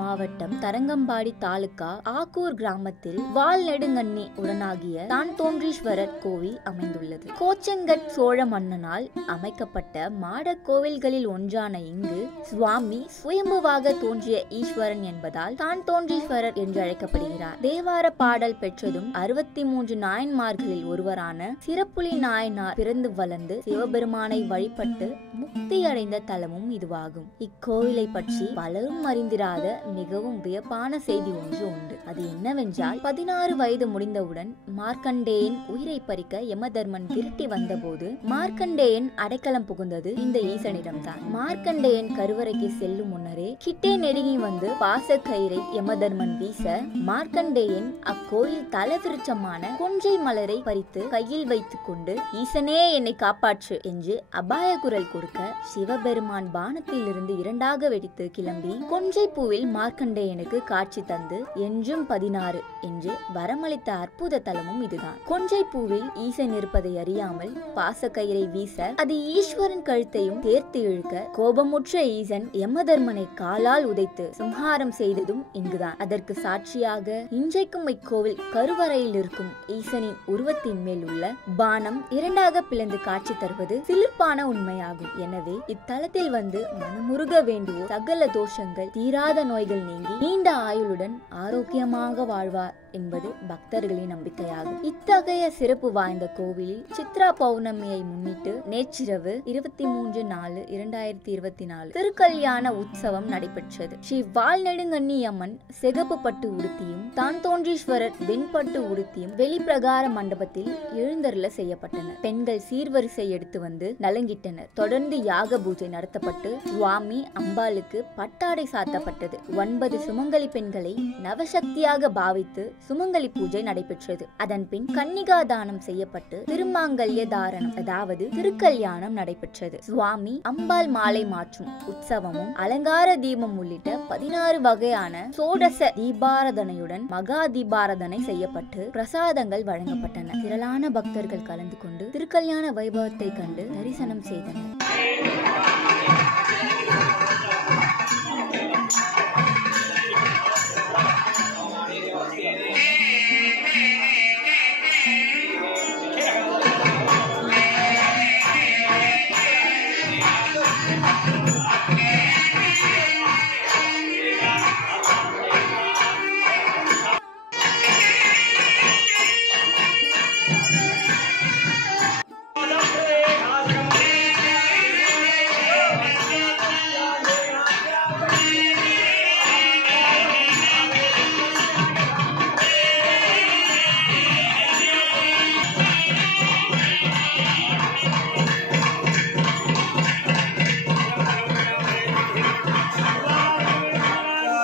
மாவட்டம் தரங்கம்பாடி தாலுகா ஆக்கூர் கிராமத்தில் வால்நெடுங்கண்ணி உடனாகிய தான்தோன்றீஸ்வரர் கோவில் அமைந்துள்ளது. கோச்செங்கட் சோழ மன்னனால் அமைக்கப்பட்ட மாட கோவில்களில் ஒன்றான இங்கு சுவாமி சுயம்புவாக தோன்றிய ஈஸ்வரன் என்பதால் தான்தோன்றீஸ்வரர் என்று அழைக்கப்படுகிறார். தேவார பாடல் பெற்றதும் 63 நாயன்மார்களில் ஒருவரான சிறப்புலி நாயனார் பிறந்து வளர்ந்து சிவபெருமானை வழிபட்டு முக்தி அடைந்த தலமும் இதுவாகும். இக்கோவிலை பற்றி பலரும் அறிந்திராத மிகவும் வியப்பான செய்தி ஒன்று உண்டு. அது என்னவென்றால் 16 வயது முடிந்தவுடன் மார்க்கண்டேயன் உயிரை பறிக்க யமதர்மன் விரட்டி வந்தபோது மார்க்கண்டேயன் அடைக்கலம் புகுந்தது இந்த ஈசனிடம்தான். மார்க்கண்டேயன் கருவறைக்கு செல்லும் முன்னரே கிட்டே நெருங்கி வந்து பாசக்கயிறை யமதர்மன் வீச மார்க்கண்டேயன் அக்கோயில் தலவிருட்சமான கொன்றை மலரை பறித்து கையில் வைத்துக் கொண்டு ஈசனே என்னை காப்பாற்று என்று அபாய குரல் கொடுக்க சிவபெருமான் பானத்தில் இருந்து இரண்டாக வெடித்து கிளம்பி கொன்றை பூவில் மார்க்கண்டேயனுக்கு காட்சி தந்து என்றும் 16 என்று வரமளித்த அற்புத தலமும் இதுதான். கொன்றை பூவில் ஈசன் இருப்பதை அறியாமல் பாசக்கயிறை வீச அது ஈஸ்வரன் கழுத்தையும் தேர்த்து இழுக்க கோபமுற்ற ஈசன் யமதர்மனை காலால் உதைத்து சம்ஹாரம் செய்ததும் இங்குதான். அதற்கு சாட்சியாக இன்றைக்கும் இக்கோவில் கருவறையில் இருக்கும் ஈசனின் உருவத்தின் மேல் உள்ள பானம் இரண்டாக பிளந்து காட்சி தருவது சிலிர்ப்பான உண்மையாகும். எனவே இத்தலத்தில் வந்து மனமுருக வேண்டுவோர் சகல தோஷங்கள் தீராத நோய்கள் நீங்கி நீண்ட ஆயுளுடன் ஆரோக்கியமாக வாழ்வார் என்பது பக்தர்களின் நம்பிக்கையாகும். இத்தகைய சிறப்பு வாய்ந்த கோவிலில் சித்ரா பௌர்ணமியை முன்னிட்டு நேற்றிரவு 23/4/2024 திருக்கல்யாண உற்சவம் நடைபெற்றது. ஸ்ரீ வால்நெடுங்கண்ணி அம்மன் சிகப்பு பட்டு உடுத்தியும் தான்தோன்றீஸ்வரர் வெண்பட்டு உடுத்தியும் வெளிப்பிரகார மண்டபத்தில் எழுந்தருள செய்யப்பட்டனர். பெண்கள் சீர்வரிசை எடுத்து வந்து நலங்கிட்டனர். தொடர்ந்து யாக பூஜை நடத்தப்பட்டு சுவாமி அம்பாளுக்கு பட்டாடை சாத்தப்பட்டது. 9 சுமங்கலி பெண்களை நவசக்தியாக பாவித்து சுமங்கலி பூஜை நடைபெற்றது. அதன் பின் கன்னிகா தானம் செய்யப்பட்டு திருமாங்கல்ய தாரணம் அதாவது திருக்கல்யாணம் நடைபெற்றது. சுவாமி அம்பாள் மாலை மாற்றும் உற்சவமும் அலங்கார தீபம் உள்ளிட்ட 16 வகையான சோடச தீபாரதனையுடன் மகா தீபாரதனை செய்யப்பட்டு பிரசாதங்கள் வழங்கப்பட்டன. திரளான பக்தர்கள் கலந்து கொண்டு திருக்கல்யாண வைபவத்தை கண்டு தரிசனம் செய்தனர்.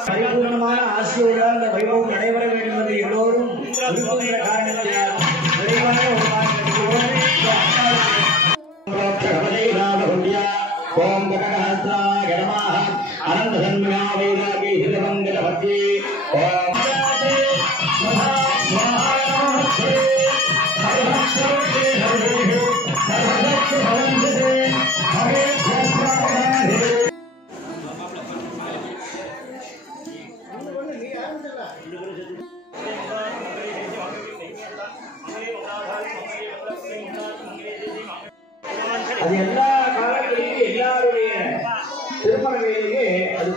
பரிபூர்ணமான ஆசையுடன் அந்த வைபவம் நடைபெற வேண்டும் என்று எல்லோரும் விரும்புகிற காரணத்தினால் விரைவான ஒரு அது எல்லா காலங்களிலும் எல்லாருடைய திருமணங்களிலேயே அது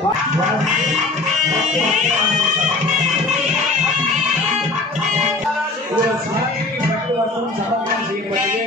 சமர்ப்பணம் செய்யப்பட்டது.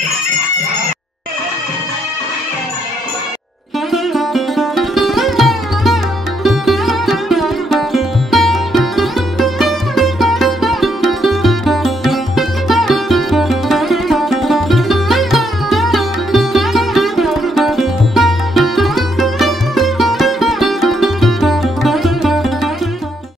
Thank you.